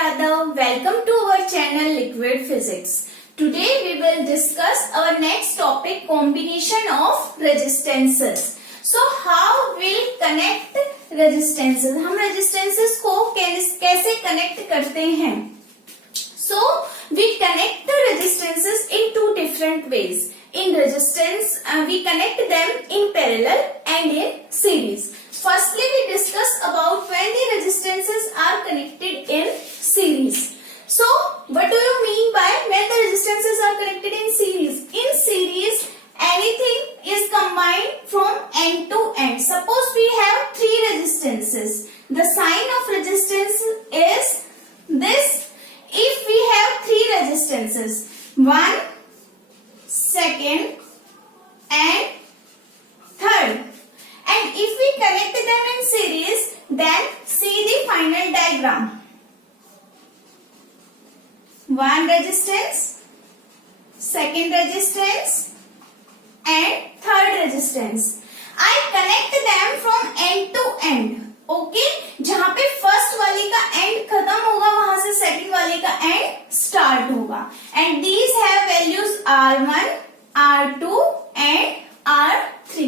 Yadav, welcome to our channel Liquid Physics. Today we will discuss our next topic, combination of resistances. So how we'll connect resistances? हम resistances को कैसे connect करते हैं? So we connect the resistances in two different ways. In resistance, we connect them in parallel and in series. Firstly, we discuss about when the resistances are connected in series. So, what do you mean by when the resistances are connected in series? In series, anything is combined from end to end. Suppose we have three resistances. The sign of resistance is this. If we have three resistances, one, second and third, and if we connect them in series, then see the final diagram. One resistance, second resistance and third resistance. I connect them from end to end. Okay, जहां पे first वाली का and खत्म होगा वहां से second वाली का एंड स्टार्ट होगा. And these have values R1, R2 and R3.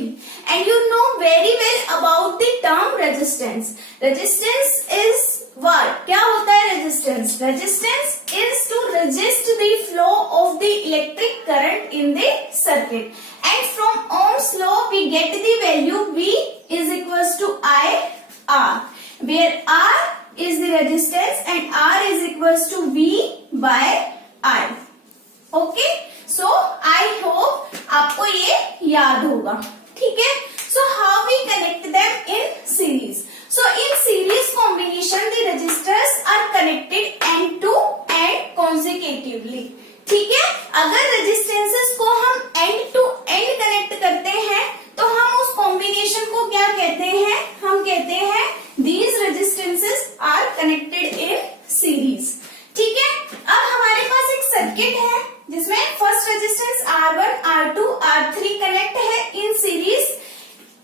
And you know very well about the term resistance. Resistance is what? क्या होता है resistance? Resistance is to resist the flow of the electric current in the circuit. And from Ohm's law we get the value V is equals to R, where R is the resistance and R is equals to V by I. Okay, so I hope आपको ये याद होगा. ठीक है? So how we connect them in series? So in series combination the resistors are connected end to end consecutively. ठीक है? अगर resistances को हम end to end connect करते हैं तो हम उस कॉम्बिनेशन को क्या कहते हैं? हम कहते हैं these resistances are connected in series. ठीक है? अब हमारे पास एक सर्किट है जिसमें first resistance R1, R2, R3 connect है इन सीरीज.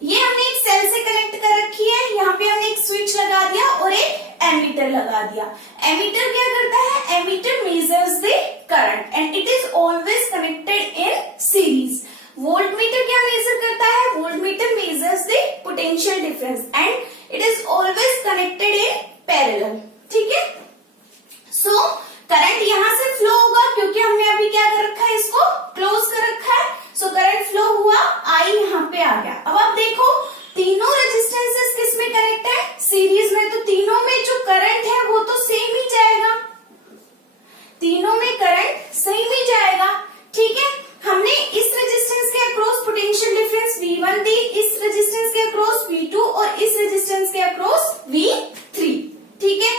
ये हमने एक सेल से कनेक्ट कर रखी है. यहाँ पे हमने एक स्विच लगा दिया और एक एमीटर लगा दिया. एमीटर क्या करता है? Ammeter measures the current and it is always connected in series. Voltmeter क्या मेजर करता है? Voltmeter measures the potential difference and it is always connected in parallel. ठीक है? सो करंट यहां से फ्लो होगा क्योंकि हमने अभी क्या कर रखा है? इसको क्लोज कर रखा है. सो करंट फ्लो हुआ, आई यहाँ पे आ गया. अब आप देखो तीनों रेजिस्टेंसेस किस में कनेक्ट है? सीरीज में. तो तीनों में जो करंट है वो तो सेम ही जाएगा. तीनों में करंट सेम ही जाएगा. ठीक है? हमने इस रेजिस्टेंस के अक्रॉस पोटेंशियल डिफरेंस V1 दी, इस रेजिस्टेंस के अक्रॉस V2 और इस रेजिस्टेंस के अक्रॉस V3. ठीक है?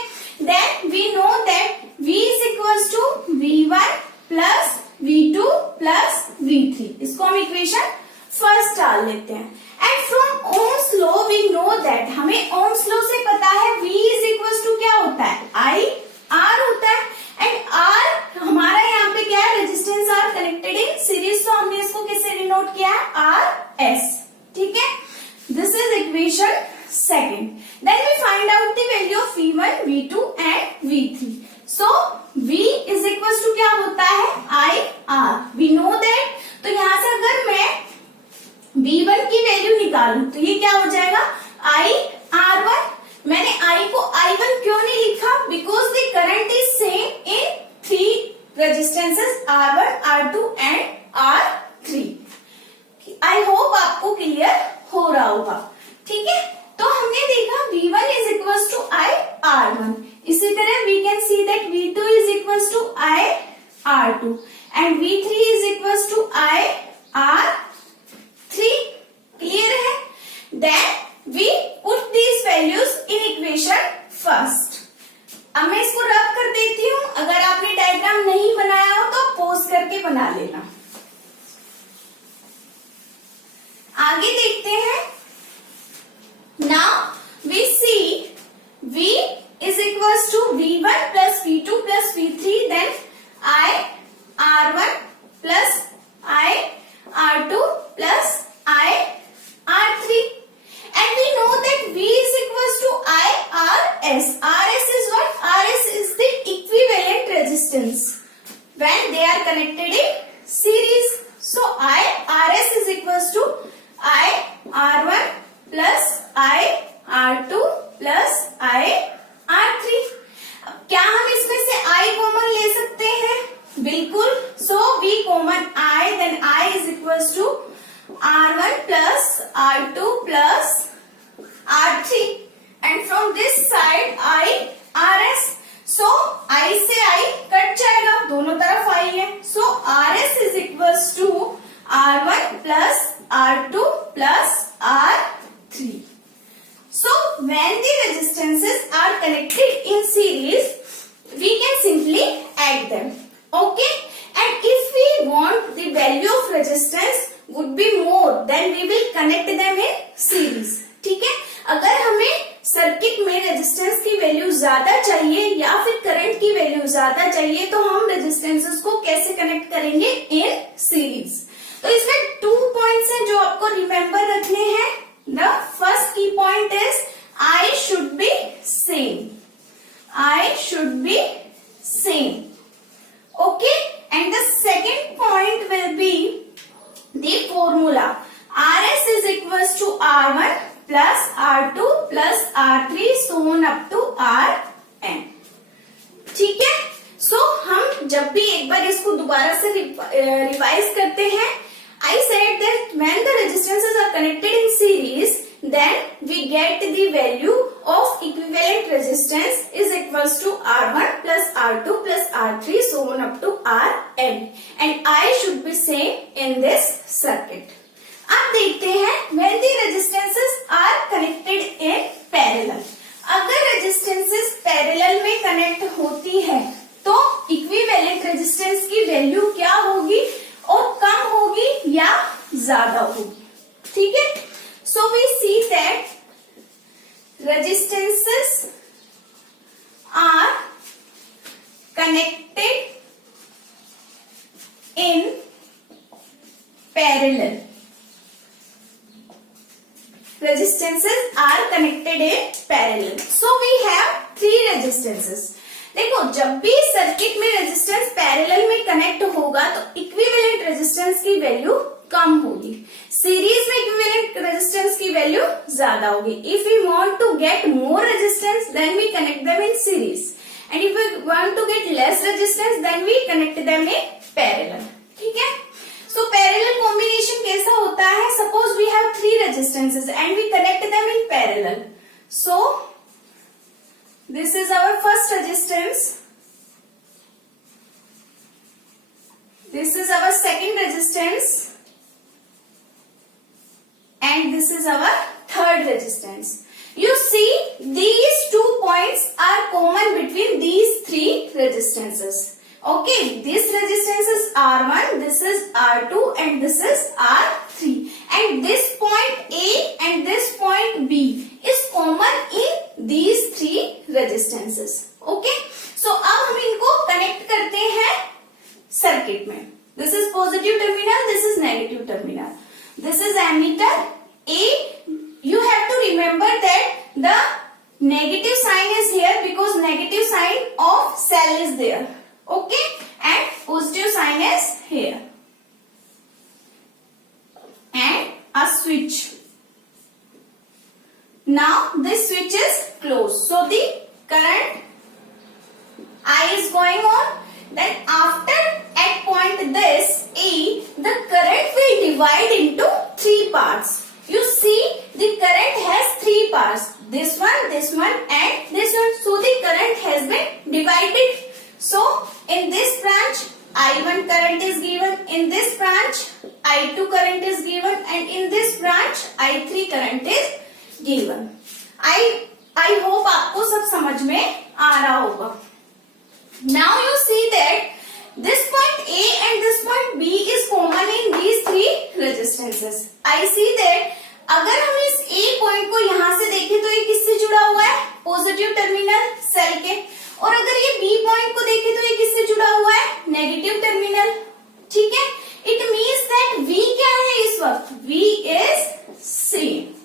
Then we know that V is equals to V1 plus V2 plus V3. इसको हम इक्वेशन फर्स्ट डाल लेते हैं. And from Ohm's law we know that, हमें ओम्स लॉ से पता है V is equals to क्या होता है? I R होता है. एंड R हमारा यहाँ पे क्या है? Resistance R connected in series. तो हमने इसको कैसे डिनोट किया है? RS. ठीक है? This is equation second. Then we find out the value of V1, V2 and V3. So V is equals to क्या होता है? IR. We know that. तो यहाँ से अगर मैं V1 की वैल्यू निकालूं तो ये क्या हो जाएगा? IR1. मैंने I को I1 क्यों नहीं लिखा? Because the current is same in three resistances R1, R2 and R3. I hope आपको क्लियर हो रहा होगा. ठीक है? तो हमने देखा V1 is equals to I R1. इसी तरह we can see that V2 is equals to I R2 and V3 is equals to I R3. Clear है? Then we put these values in equation first. अब मैं इसको रब कर देती हूँ. अगर आपने डायग्राम नहीं बनाया हो तो पॉज करके बना लेना. आगे देखते हैं. Now we see V is equals to V1 plus V2 plus V3, then I R1 plus I R2 plus I R3, and we know that V is equals to I RS. RS is what? RS is the plus I R3। क्या हम इसमें से I common ले सकते हैं? बिल्कुल। So V common I, then I is equals to R1 plus R2 plus R3 and from this side I RS। So I से I cut जाएगा, दोनों तरफ I है। So RS is equals to R1 plus R2 plus R3। So when the resistances are connected in series, we can simply add them. Okay? And if we want the value of resistance would be more, then we will connect them in series. ठीक है? अगर हमें circuit में resistance की value ज्यादा चाहिए या फिर करंट की वैल्यू ज्यादा चाहिए, तो हम रेजिस्टेंसेस को कैसे कनेक्ट करेंगे? In series. तो इसमें 2 पॉइंट्स हैं जो आपको रिमेम्बर रखने हैं। The first key point is I should be same. I should be same. Okay? And the second point will be the formula. RS is equals to R1 plus R2 plus R3 so on up to Rn. ठीक है? So हम जब भी एक बार इसको दोबारा से revise करते हैं, I said that when the resistances are connected in series, then we get the value of equivalent resistance is equals to R1 plus R2 plus R3 so on up to Rn, and I should be same in this circuit. अब देखते हैं when the resistances are connected in parallel. अगर resistances parallel में connect होती है तो equivalent resistance की value क्या होगी? और कम होगी या ज्यादा होगी? ठीक है? So we see that resistances are connected in parallel. Resistances are connected in parallel. So we have 3 resistances. देखो, जब भी सर्किट में रेजिस्टेंस पैरेलल में कनेक्ट होगा तो इक्विवेलेंट रेजिस्टेंस की वैल्यू कम होगी, सीरीज में इक्विवेलेंट रेजिस्टेंस की वैल्यू ज्यादा होगी। If we want to get more resistance then we connect them in series, and if we want to get less resistance then we connect them in parallel. ठीक है? So parallel combination कैसा होता है? Suppose we have 3 resistances and we connect them in parallel. So this is our first resistance, this is our second resistance, and this is our third resistance. You see these 2 points are common between these 3 resistances. Okay, this resistance is R1, this is R2 and this is R3, and this point A and this point B is common in these 3 resistances. Okay, so अब हम इनको connect करते हैं circuit में। This is positive terminal, this is negative terminal, this is ammeter A. You have to remember that the negative sign is here because negative sign of cell is there. Okay, and positive sign is here, and a switch. Now this switch is closed, so the current I is going on. Then after at point this E, the current will divide into 3 parts. You see the current has 3 parts, this one and this one. So the current has been divided. So in this branch I1 current is given, in this branch I2 current is given, and in this branch I3 current is given. I hope आपको सब समझ में आ रहा होगा। Now you see that this point A and this point B is common in these 3 resistances. I see that अगर हम इस A point को यहां से देखें तो ये किससे जुड़ा हुआ है? पॉजिटिव टर्मिनल सेल के। और अगर ये B पॉइंट को देखें तो ये किससे जुड़ा हुआ है? Negative terminal. ठीक है? इट मीन्स दैट V क्या है इस वक्त? V is same.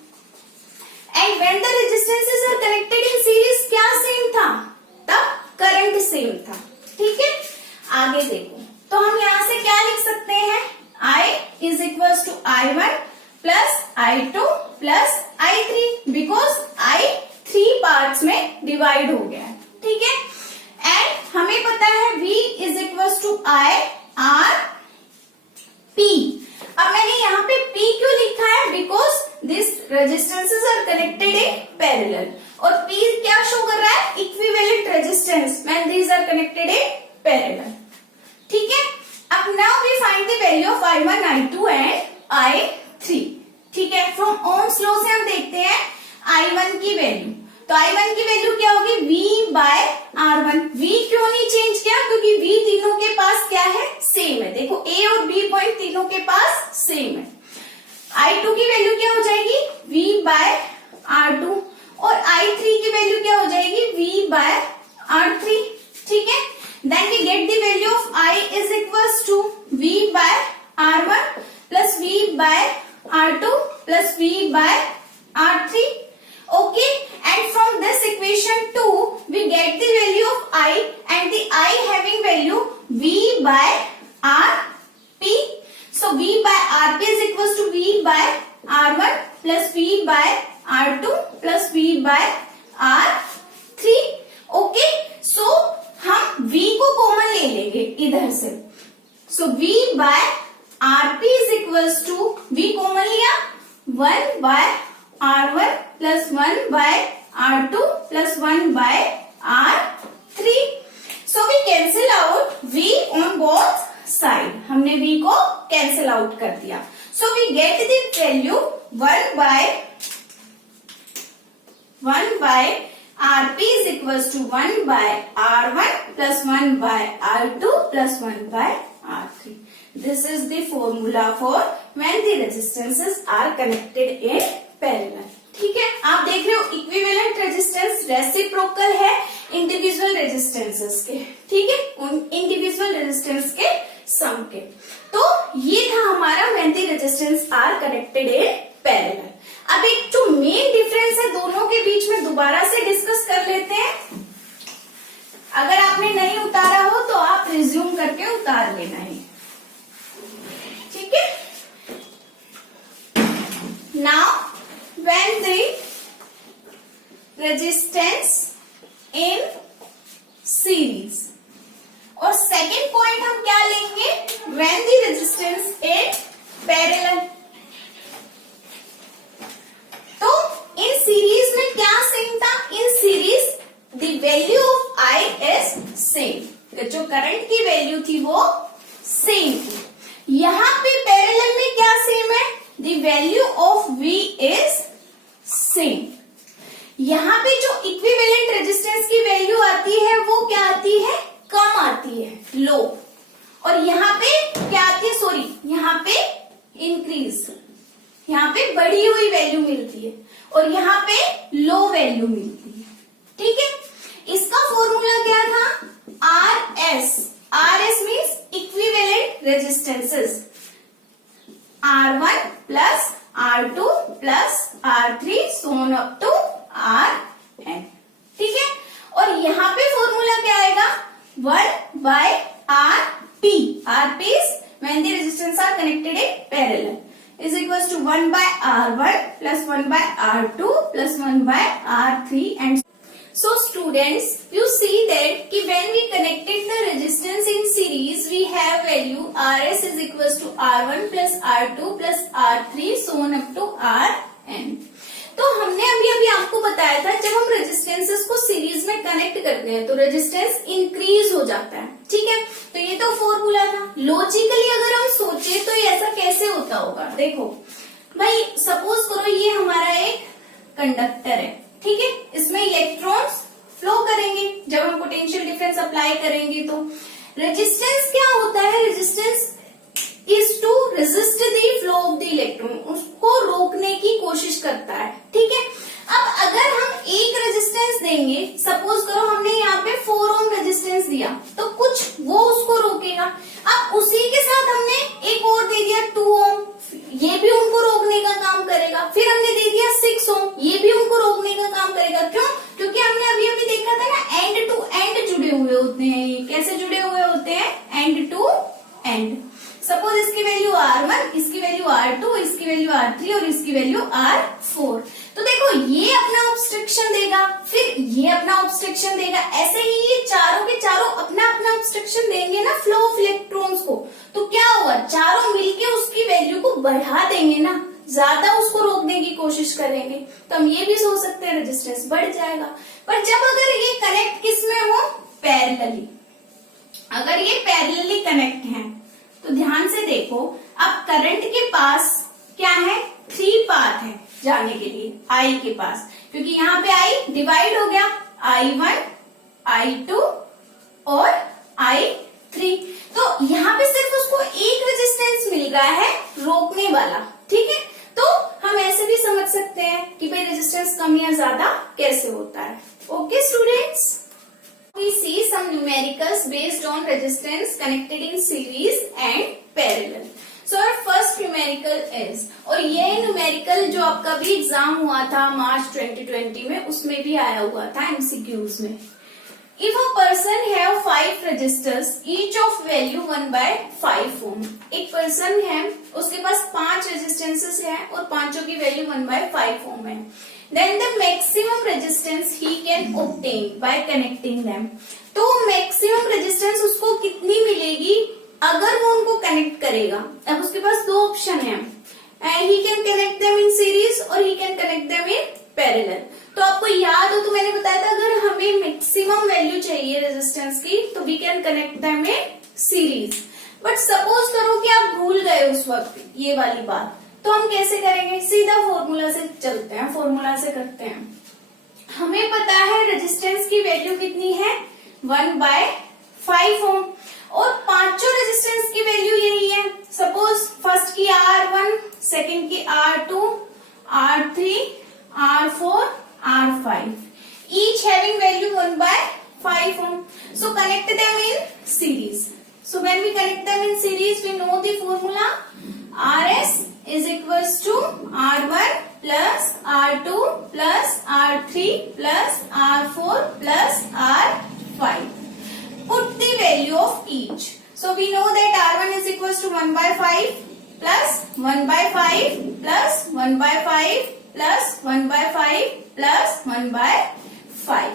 And when the resistances are connected in series, क्या सेम था? तब करंट सेम था। ठीक है? आगे देखो, तो हम यहां से क्या लिख सकते हैं? I is equals to I1 plus I2 plus I3 because I 3 parts parts में डिवाइड हो गया है, ठीक है। एंड हमें पता है V is equal to I R P। अब मैंने यहाँ पे P क्यों लिखा है, because this resistances are connected in parallel, और P क्या शो कर रहा है, equivalent resistance when these are connected in parallel, ठीक है। अब now we find the value of I1, I2 and I3, ठीक है। फ्रॉम ओम्स लॉ से हम देखते हैं I1 की वैल्यू, तो I1 की वैल्यू क्या होगी, V बाय R1। V क्यों नहीं चेंज किया, क्योंकि V तीनों के पास क्या है, सेम है। देखो A और B पॉइंट तीनों के पास सेम है। I2 की वैल्यू क्या हो जाएगी, V बाय R2, और I3 की वैल्यू क्या हो जाएगी, V बाय R3, ठीक है। Then we get the value of I is equals to V by R1 plus V by R2 plus V by R3, okay, and from this equation 2 we get the value of I, and the I having value V by RP, so V by RP is equals to V by R1 plus V by R2 plus V by R3, okay, so हम V को common ले लेंगे इधर से, so V by RP is equals to, V common लिया, 1 by R1 plus 1 by R2 plus 1 by R3. So we cancel out V on both side. हमने V को cancel out कर दिया. So we get the value 1 by RP is equals to 1 by R1 plus 1 by R2 plus 1 by R3. This is the formula for when the resistances are connected in parallel, ठीक है। आप देख रहे हो equivalent resistance reciprocal है individual resistances के, ठीक है, उन इंडिविजुअल रेजिस्टेंस के सम के। तो ये था हमारा when the resistance R connected in parallel. अब एक जो मेन डिफरेंस है दोनों के बीच में दोबारा से डिस्कस कर लेते हैं। अगर आपने नहीं उतारा हो तो आप रिज्यूम करके उतार लेना है, ठीक है। Now when the resistance in series, और सेकेंड पॉइंट हम क्या लेंगे, when the resistance in parallel। तो इन सीरीज में क्या सेम था, in series the value of I is same, जो करंट की वैल्यू थी वो सेम थी। यहां पे पैरेलल में क्या सेम है, the value of V is same. यहाँ पे जो इक्विवेलेंट रेजिस्टेंस की वैल्यू आती है वो क्या आती है, कम आती है, लो, और यहाँ पे क्या आती है, सॉरी, यहाँ पे इंक्रीज, यहाँ पे बढ़ी हुई वैल्यू मिलती है और यहाँ पे लो वैल्यू मिलती है, ठीक है। इसका फॉर्मूला क्या था, RS means equivalent resistances, R1 plus R2 plus R3 so on up to Rn, ठीक है। और यहाँ पे फॉर्मूला क्या आएगा, 1 by RP, RP is when the resistance are connected in parallel, is equals to 1 by R1 plus 1 by R2 plus 1 by R3 and so students you see that कि when we connected the resistance in series we have value RS is equals to R1 plus R2 plus R3 so on up to Rn। तो हमने अभी आपको बताया था जब हम resistances को सीरीज में कनेक्ट करते हैं तो रेजिस्टेंस इंक्रीज हो जाता है, ठीक है। तो ये तो फॉर्मूला था। लॉजिकली अगर हम सोचे तो ये ऐसा कैसे होता होगा, देखो भाई सपोज करो ये हमारा एक कंडक्टर है, ठीक है, इसमें इलेक्ट्रॉन्स फ्लो करेंगे, जब हम पोटेंशियल डिफरेंस अप्लाई करेंगे तो रेजिस्टेंस क्या होता है, resistance is to resist the flow of the electron, उसको रोकने की कोशिश करता है, ठीक है। अब अगर हम एक रेजिस्टेंस देंगे, सपोज करो हमने यहाँ पे 4 ओम रेजिस्टेंस दिया तो कुछ वो उसको रोकेगा। अब उसी के साथ हमने एक और दे दिया 2 ओम, ये भी उनको रोकने का काम करेगा। फिर हमने दे दिया 6 ओम, ये भी उनको रोकने का काम करेगा। क्यों? क्योंकि हमने अभी अभी देखा था ना एंड टू एंड जुड़े हुए होते हैं। कैसे जुड़े हुए होते हैं? End to end. सपोज इसकी वैल्यू R1, इसकी वैल्यू R2, इसकी वैल्यू R3 और इसकी वैल्यू R4। तो देखो देखो ये अपना ऑब्स्ट्रक्शन देगा, फिर ये अपना ऑब्स्ट्रक्शन देगा, ऐसे ही ये चारों के चारों अपना अपना ऑब्स्ट्रक्शन देंगे ना फ्लो ऑफ इलेक्ट्रॉन्स को, तो क्या होगा, चारों मिलके उसकी वैल्यू को बढ़ा देंगे ना, ज्यादा उसको रोकने की कोशिश करेंगे, तो हम ये भी सोच सकते हैं रेजिस्टेंस बढ़ जाएगा। पर जब अगर ये कनेक्ट किस में हो, पैरेलली, अगर ये पैरेलली कनेक्ट है तो ध्यान से देखो, अब करंट के पास क्या है, 3 पाथ है जाने के लिए I के पास, क्योंकि यहाँ पे I डिवाइड हो गया, I1, I2 और I3, तो यहाँ पे सिर्फ उसको एक रेजिस्टेंस मिल रहा है रोकने वाला, ठीक है। तो हम ऐसे भी समझ सकते हैं कि भाई रेजिस्टेंस कम या ज्यादा कैसे होता है। Okay students, we see some numericals based on resistance connected in series and parallel. So our first numerical is, और ये numerical जो आपका भी एग्जाम हुआ था मार्च 2020 में, उसमें भी आया हुआ था MCQs में। If a person have 5 resistors, each of value 1/5 ohm, एक पर्सन है उसके पास 5 रेजिस्टेंसेस है और पांचों की वैल्यू 1/5 ohm है, then the maximum resistance he can obtain by connecting them, तो मैक्सिमम रेजिस्टेंस उसको कितनी मिलेगी अगर वो उनको कनेक्ट करेगा। अब उसके पास 2 ऑप्शन है, he can connect them in series और he can connect them in parallel। तो आपको याद हो तो मैंने बताया था अगर हमें मैक्सिमम वैल्यू चाहिए रेजिस्टेंस की तो we can connect them in series. But suppose करो कि आप भूल गए उस वक्त ये वाली बात, तो हम कैसे करेंगे, सीधा फॉर्मूला से चलते हैं, फॉर्मूला से करते हैं। हमें पता है रेजिस्टेंस की वैल्यू कितनी है, 1/5 ओम, और पांचों रेजिस्टेंस की वैल्यू यही है। सपोज फर्स्ट की R1, सेकंड की R2, R3, R4, R5, each having value 1/5 ohm. So connect them in series. So when we connect them in series, we know the formula. RS is equals to R1 plus R2 plus R3 plus R4 plus R5. Put the value of each. So we know that R1 is equals to 1/5 plus 1/5 plus 1/5 plus 1/5 plus 1/5.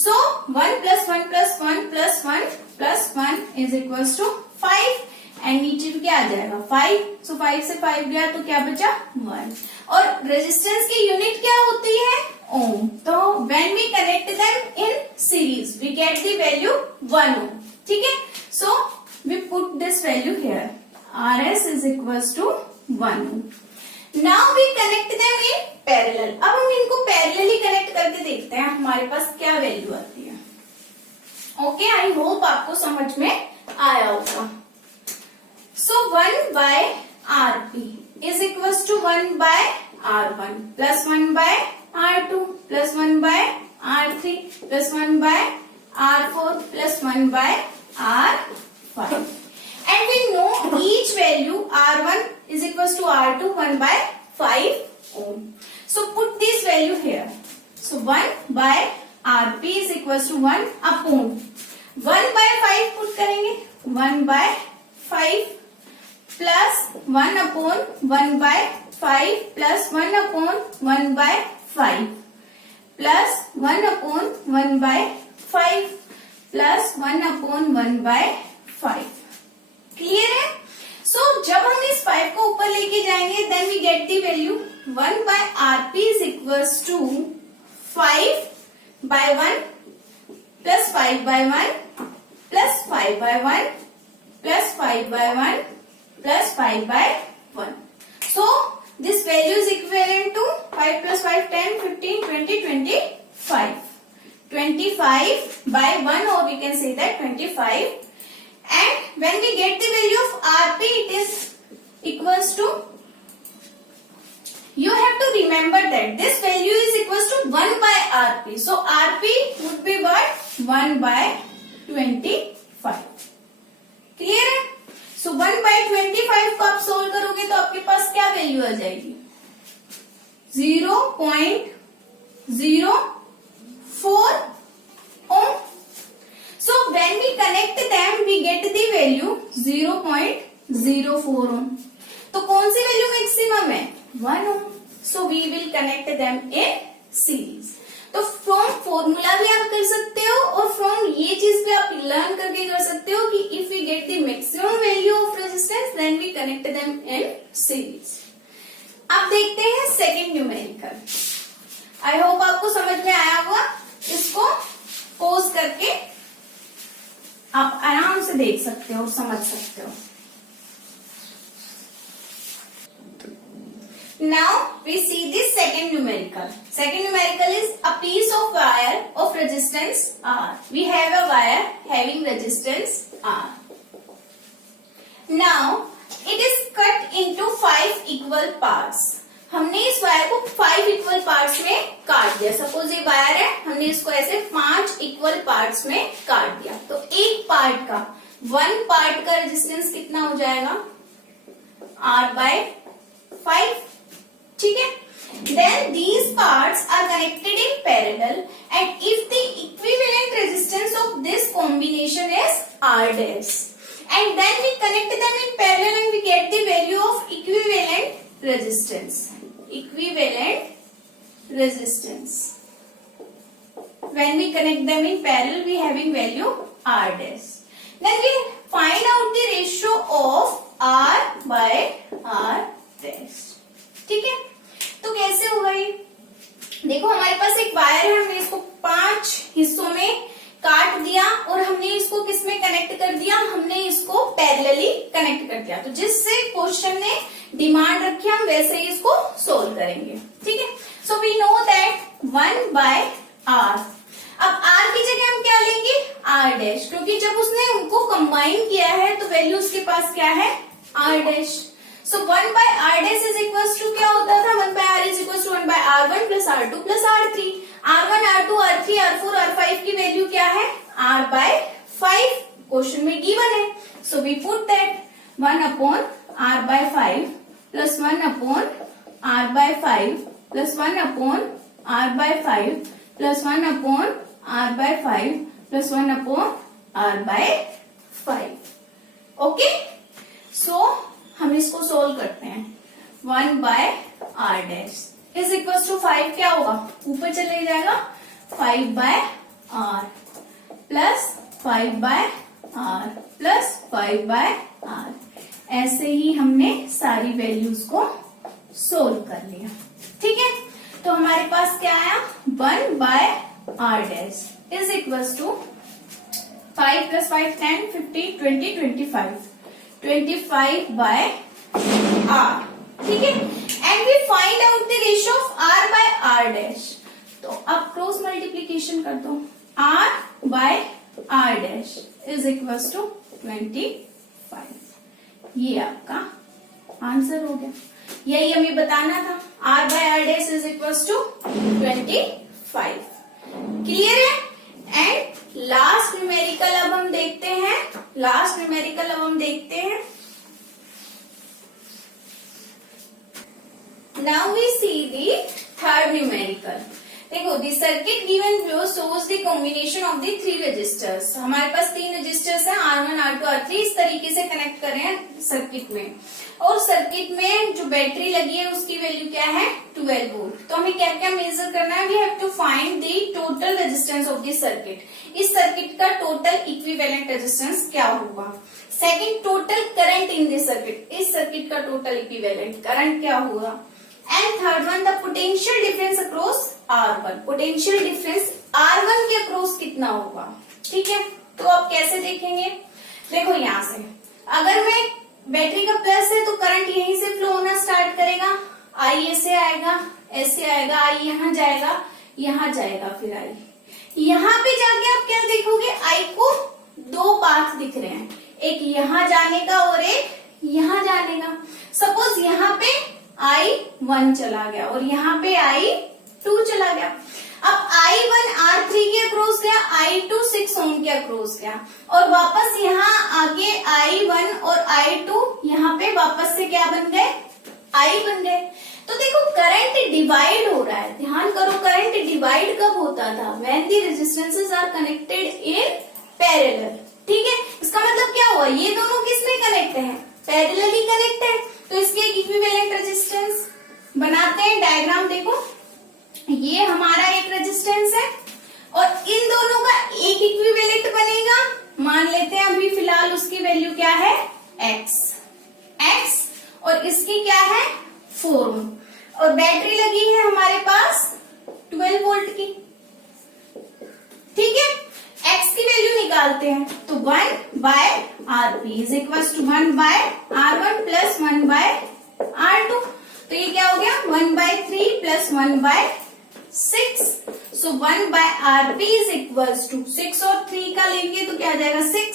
So 1 plus 1 plus 1 plus 1 plus 1 is equals to 5 and नीचे क्या आ जाएगा 5। So 5 से 5 गया तो क्या बचा 1। और resistance की यूनिट क्या होती है, ओम। तो when we connect them in series we get the value 1 ohm, ठीक है। So we put this value here, RS is equals to 1 ohm. Now we connect them in parallel. अब हम इनको पैरेलली कनेक्ट करके देखते हैं हमारे पास क्या वैल्यू आती है। ओके, आई होप आपको समझ में आया होगा। So 1/RP is equals to 1/R1 plus 1/R2 plus 1/R3 plus 1/R4 plus 1/R5. And we know each value R1 is equals to R2 1/5 ohm. So put this value here. So 1/RP is equals to 1 upon 1/5 put करेंगे, 1/5 plus 1 upon 1/5 plus 1 upon 1/5 plus 1 upon 1/5 plus 1 upon 1/5। Clear है। सो जब हम इस 5 को ऊपर लेके जाएंगे then we get the value 1/RP is equals to 5/1 plus 5/1 plus 5/1 plus 5/1 plus 5/1. So this value is equivalent to 5 plus 5 10 15 20 25 25/1, or we can say that 25. And when we get the value of RP, it is equals to, you have to remember that this value is equals to 1/RP. So RP would be what, 1/25। Clear है। सो 1/25 को आप solve करोगे तो आपके पास क्या value आ जाएगी, 0.04 ohm. So when we connect them we get the value 0.04 ohm. तो कौन सी वैल्यू मैक्सिमम है, 1 ohm. so we will connect them in series. तो फ्रॉम फॉर्मूला भी आप कर सकते हो और फ्रॉम ये चीज भी आप लर्न करके कर सकते हो कि if we get the maximum value of resistance then we connect them in series. अब देखते हैं सेकेंड न्यूमेरिकल. आई होप आपको समझ में आया होगा. इसको पॉज करके आप आराम से देख सकते हो और समझ सकते हो. Now we see this second numerical. Second numerical is a piece of wire of resistance R. We have a wire having resistance R. Now it is cut into 5 equal parts. हमने इस वायर को 5 equal parts में काट दिया. Suppose ये wire है, हमने इसको ऐसे 5 इक्वल पार्ट्स में काट दिया. तो एक पार्ट का 1 पार्ट का रेजिस्टेंस कितना हो जाएगा? R/5. ठीक है. Then these parts are connected in parallel and if the equivalent resistance of this combination is R dash and then we connect them in parallel and we get the value of equivalent resistance. Equivalent resistance. When we connect them in parallel we having value R dash. Then we find out the ratio of R/R dash. ठीक है. तो कैसे होगा ये? देखो हमारे पास एक wire है, हमने इसको 5 हिस्सों में काट दिया और हमने इसको किस में कनेक्ट कर दिया? हमने इसको पैरेलली कनेक्ट कर दिया. तो जिससे क्वेश्चन ने डिमांड रखी हम वैसे ही इसको सोल्व करेंगे. ठीक है. So we know that 1/R. अब R की जगह हम क्या लेंगे? R डैश, क्योंकि जब उसने उनको कंबाइन किया है तो वैल्यू उसके पास क्या है? R dash. So 1/R dash is equals to क्या होता था? 1/R is equals to 1/R1 plus R2 plus R3. R1, R2, R3, R4, R5 की वैल्यू क्या है? R/5. क्वेश्चन में गिवन है. So we put that 1/R/5 plus 1/R/5 plus 1/R/5 plus 1/R/5 plus 1/R/5. Okay? So हम इसको solve करते हैं. 1/R dash is equal to 5 क्या होगा? ऊपर चले जाएगा. 5/R plus 5/R plus 5/R. ऐसे ही हमने सारी वैल्यूज को सोल्व कर लिया. ठीक है. तो हमारे पास क्या आया? 1/R dash is equal to 5 plus 5 10 15 20 25 25/R. ठीक है. And we find out the ratio of R/R dash. तो अब क्रॉस मल्टीप्लीकेशन कर दो. R/R dash is equal to 25. ये आपका आंसर हो गया. यही हमें बताना था. R/R dash is equal to 25. Clear है. एंड लास्ट न्यूमेरिकल अब हम देखते हैं. Now we see the third numerical. देखो the circuit given below shows the combination of the 3 resistors. हमारे पास 3 रजिस्टर्स हैं, R1, R2, R3. इस तरीके से कनेक्ट कर रहे हैं सर्किट में. और सर्किट में जो बैटरी लगी है उसकी वैल्यू क्या है? 12 वोल्ट. तो हमें क्या क्या मेजर करना है? We have to find the total resistance of the circuit. इस सर्किट का टोटल इक्विवेलेंट रेजिस्टेंस क्या होगा? Second, total current in the circuit. इस सर्किट का टोटल इक्विवेलेंट करंट क्या होगा? And third one, the potential difference across R1. Potential difference R1 के across कितना होगा? ठीक है. तो आप कैसे देखेंगे? देखो यहां से अगर मैं बैटरी का प्लस है तो करंट यहीं से फ्लो होना स्टार्ट करेगा. आई ऐसे आएगा, ऐसे आएगा, आई यहाँ जाएगा, फिर आई यहाँ पे जाके आप क्या देखोगे? आई को 2 पाथ दिख रहे हैं, एक यहाँ जाने का और एक यहाँ जाने का. सपोज यहाँ पे I1 चला गया और यहाँ पे I2 चला गया. अब I1 R3 के अक्रॉस गया, I2 6 ओम के अक्रॉस गया और वापस यहाँ आगे I1 और I2 यहाँ पे वापस से क्या बन गए? I बन गए. तो देखो करंट डिवाइड हो रहा है. ध्यान करो, करंट डिवाइड कब होता था? When the resistances are connected in parallel. ठीक है. इसका मतलब क्या हुआ? ये दोनों किस में कनेक्ट है? Parallelly connected. तो इसके इक्विवेलेंट रेजिस्टेंस बनाते हैं डायग्राम। देखो ये हमारा एक रेजिस्टेंस है और इन दोनों का एक इक्विवेलेंट बनेगा। मान लेते हैं अभी फिलहाल उसकी वैल्यू क्या है, x और इसकी क्या है 4 ओम। और बैटरी लगी है हमारे पास 12 वोल्ट की। ठीक है, x की वैल्यू निकालते हैं तो 1/RP is equal to 1/R1 plus 1/R2। तो ये क्या हो गया 1/3 plus 1/6। So 1/RP is equal to 6 और 3 का लेंगे तो क्या आ जाएगा 6,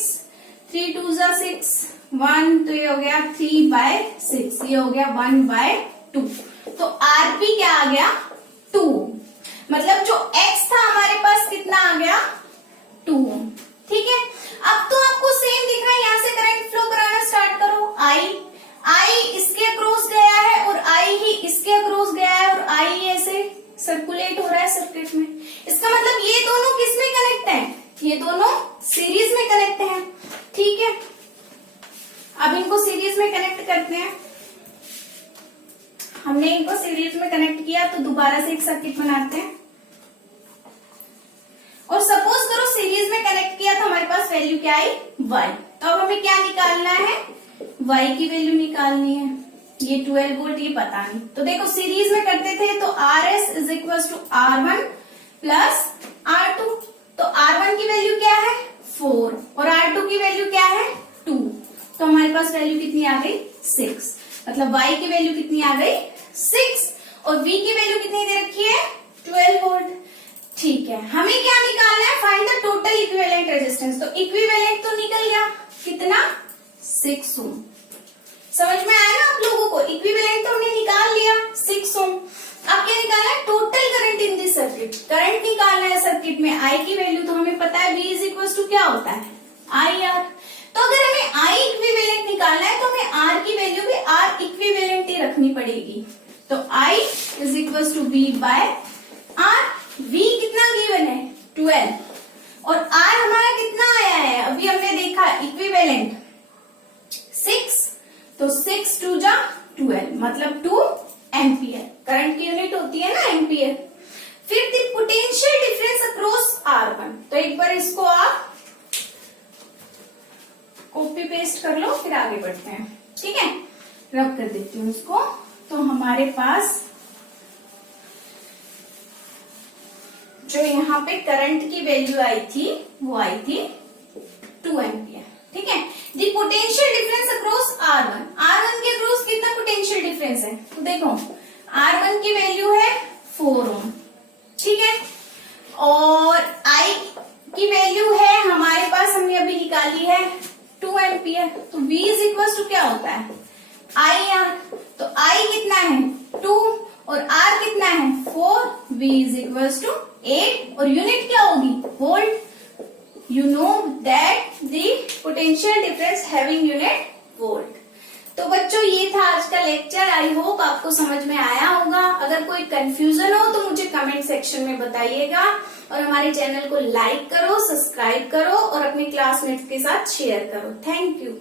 3 2 जा 6, 1 तो ये हो गया 3/6, ये हो गया 1/2। तो RP क्या आ गया 2। मतलब जो X था हमारे पास कितना आ गया 2। ठीक है, अब तो आपको सेम दिख रहा है, यहां से करंट फ्लो कराना स्टार्ट करो। I इसके अक्रॉस गया है और I ही इसके अक्रॉस गया है और I ऐसे सर्कुलेट हो रहा है सर्किट में। इसका मतलब ये दोनों किस में कनेक्ट हैं, ये दोनों सीरीज में कनेक्ट हैं। ठीक है, अब इनको सीरीज में कनेक्ट करते हैं। हमने इनको सीरीज में कनेक्ट किया तो दोबारा से एक सर्किट बनाते हैं। और सपोज करो सीरीज में कनेक्ट किया तो हमारे पास वैल्यू क्या आई y। तो अब हमें क्या निकालना है, y की वैल्यू निकालनी है। ये 12 वोल्ट ये पता नहीं, तो देखो सीरीज में करते थे तो RS is equal to R1 plus R2। तो R1 की वैल्यू क्या है 4 और R2 की वैल्यू क्या है 2। तो हमारे पास वैल्यू कितनी आ गई 6। मतलब y की वैल्यू कितनी आ गई 6 और v की वैल्यू कितनी दे रखी है 12 वोल्ट। ठीक है, हमें क्या निकालना है, find the total equivalent resistance. तो इक्विवेलेंट तो निकल गया कितना 6 ओम। समझ में आया ना आप लोगों को, इक्विवेलेंट तो हमने निकाल लिया 6 ओम। अब क्या निकालना है total current in this circuit. Current निकालना है सर्किट में, I की वैल्यू तो हमें पता है V इज इक्वल टू क्या होता है IR। तो अगर हमें I इक्विवेलेंट निकालना है तो हमें R की वैल्यू भी R इक्विवेलेंट ही रखनी पड़ेगी। तो I is equal to V/R। V कितना गिवन है 12 और R हमारा कितना आया है, अभी हमने देखा इक्विवेलेंट 6। तो 6 2 जा 12 मतलब 2 एम्पियर। करंट की यूनिट होती है ना एम्पियर। फिर the potential difference across R1। तो एक बार इसको आप कॉपी पेस्ट कर लो फिर आगे बढ़ते हैं। ठीक है, रब कर देती हूँ इसको। तो हमारे पास जो यहाँ पे करंट की वैल्यू आई थी वो आई थी 2 एम्पियर। ठीक है, the potential difference across R1 के अक्रॉस कितना पोटेंशियल डिफरेंस है, तो देखो R1 की वैल्यू है 4 ओम। ठीक है, और I की वैल्यू है हमारे पास हमने अभी निकाली है 2 एम्पियर। तो V इज इक्वल टू क्या होता है IR। तो I कितना है 2 और R कितना है 4। V इज इक्वल टू 8 और यूनिट क्या होगी volt. You know that the potential difference having unit volt। तो बच्चों ये था आज का लेक्चर। आई होप आपको समझ में आया होगा। अगर कोई कंफ्यूजन हो तो मुझे कमेंट सेक्शन में बताइएगा और हमारे चैनल को लाइक करो, सब्सक्राइब करो और अपने क्लासमेट्स के साथ शेयर करो। Thank you.